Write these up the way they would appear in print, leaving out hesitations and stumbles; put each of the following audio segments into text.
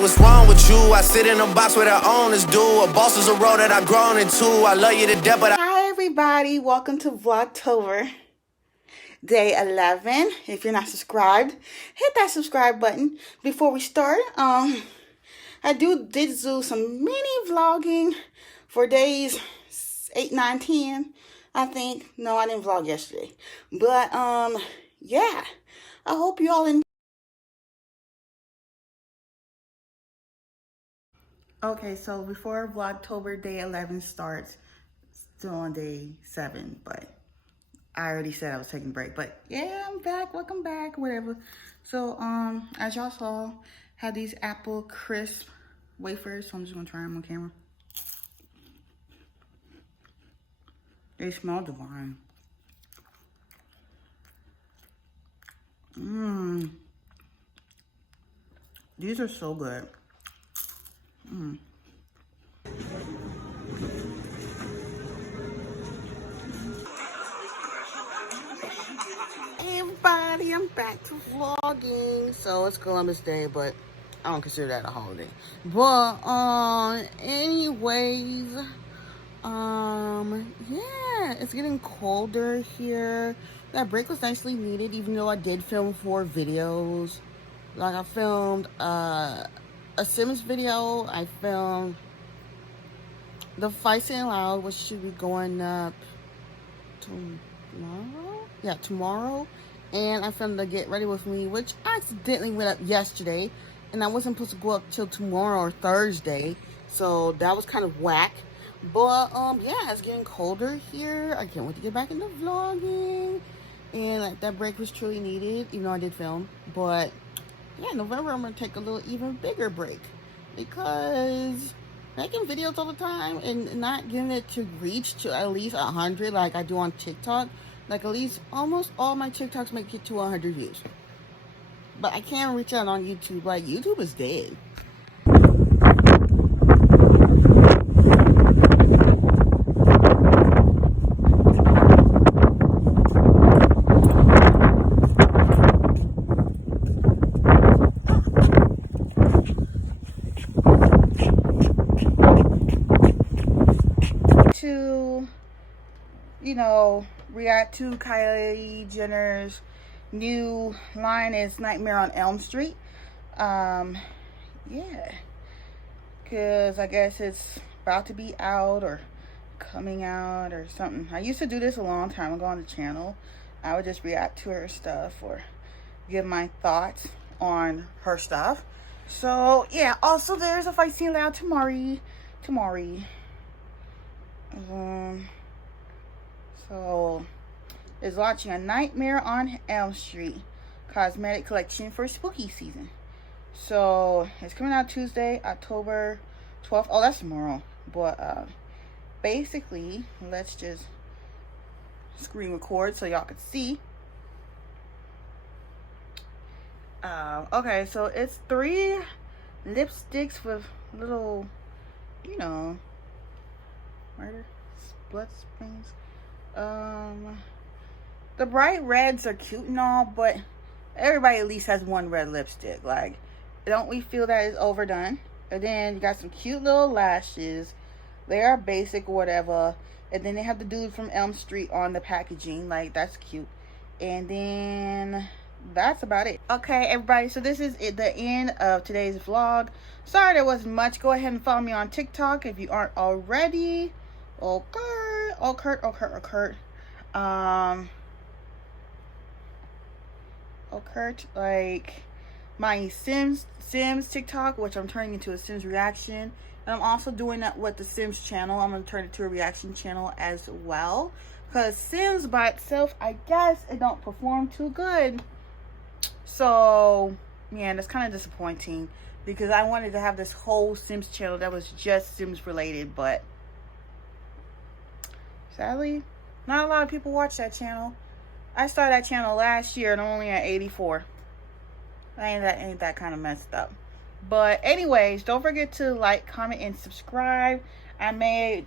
what's wrong with you? I sit in a box where the owners do. A boss is a role that I've grown into. I love you to death, but Hi everybody, welcome to Vlogtober, day 11. If you're not subscribed, hit that subscribe button. Before we start, I did do some mini vlogging for days 8, 9, 10, I think. No, I didn't vlog yesterday. But, yeah, I hope you all enjoy. Okay, so before Vlogtober day 11 starts, still on day 7, but I already said I was taking a break. But yeah, I'm back. Welcome back, whatever. So, as y'all saw, had these apple crisp wafers, so I'm just gonna try them on camera. They smell divine. These are so good. Hey everybody, I'm back to vlogging. So it's Columbus Day, but I don't consider that a holiday. But anyways, yeah, it's getting colder here. That break was nicely needed, even though I did film 4 videos. Like I filmed a Sims video. I filmed the Feisty and Loud, which should be going up tomorrow. Yeah, tomorrow. And I filmed the Get Ready With Me, which accidentally went up yesterday, and I wasn't supposed to go up till tomorrow or Thursday, so that was kind of whack. But yeah, it's getting colder here. I can't wait to get back into vlogging, and like, that break was truly needed, even though I did film. But yeah, November I'm gonna take a little even bigger break, because making videos all the time and not getting it to reach to at least 100 like I do on TikTok. Like at least almost all my TikToks make it to 100 views. But I can't reach out on YouTube. Like YouTube is dead. To, you know, react to Kylie Jenner's new line is NightMare on Elm Street. Yeah, because I guess it's about to be out or coming out or something. I used to do this a long time ago on the channel. I would just react to her stuff or give my thoughts on her stuff. So yeah, also there's a Feisty and Loud Tamari. So is launching a NightMare on Elm Street cosmetic collection for spooky season. So it's coming out Tuesday, October 12th. Oh, that's tomorrow. But basically, let's just screen record so y'all can see. Okay, so it's 3 lipsticks with little, you know, blood stains. The bright reds are cute and all, but everybody at least has 1 red lipstick. Like, don't we feel that is overdone? And then you got some cute little lashes. They are basic or whatever. And then they have the dude from Elm Street on the packaging. Like, that's cute. And then that's about it. Okay, everybody, so this is the end of today's vlog. Sorry there wasn't much. Go ahead and follow me on TikTok if you aren't already. Like my Sims TikTok, which I'm turning into a Sims reaction, and I'm also doing that with the Sims channel. I'm gonna turn it to a reaction channel as well, because Sims by itself, I guess it don't perform too good. So man, that's kind of disappointing, because I wanted to have this whole Sims channel that was just Sims related, but sadly, not a lot of people watch that channel. I started that channel last year and I'm only at 84. Ain't that kind of messed up. But anyways, don't forget to like, comment, and subscribe. I may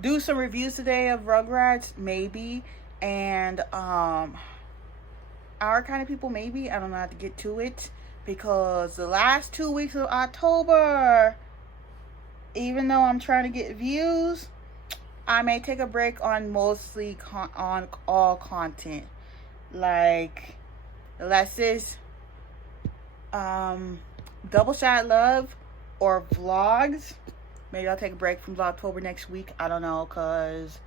do some reviews today of Rugrats, maybe, and our kind of people, maybe. I don't know how to get to it. because the last 2 weeks of October, even though I'm trying to get views, I may take a break on mostly on all content, like unless it's double shot love or vlogs. Maybe I'll take a break from Vlogtober next week. I don't know, cause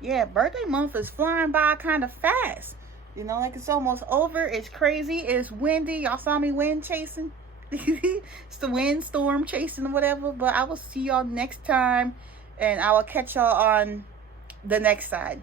yeah, birthday month is flying by kind of fast. You know, like it's almost over. It's crazy. It's windy. Y'all saw me wind chasing. It's the wind storm chasing or whatever. But I will see y'all next time, and I will catch y'all on the next side.